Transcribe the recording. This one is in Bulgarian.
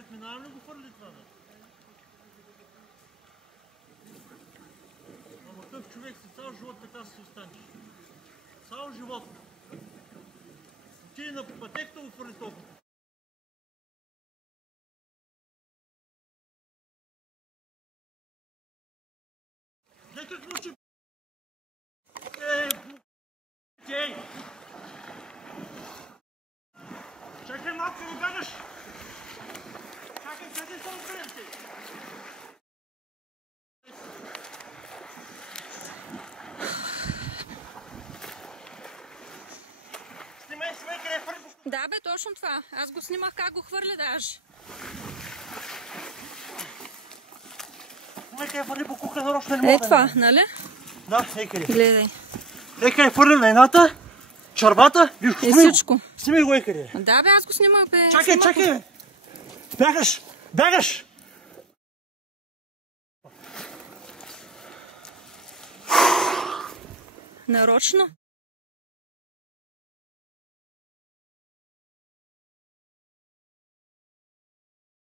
дед минавам ли го хвърли това? Ама къв човек си цял живот така си останеш. Цял живот. Ти на пътеката го хвърли толкова. Дай как мучи! Ей! Чакай малко да бягаш! Чакай, къде са открити? Снимай къде хвърли букука. Да бе, точно това. Аз го снимах как го хвърля даже. Снимай къде хвърли букука, нарочно не мога. Е това, нали? Да, ей къде. Гледай. Ей къде хвърли на едната, чарбата, виж го, всичко. Снимай го ей къде. Да бе, аз го снимах бе. Чакай бе. Бягаш. Нарочно.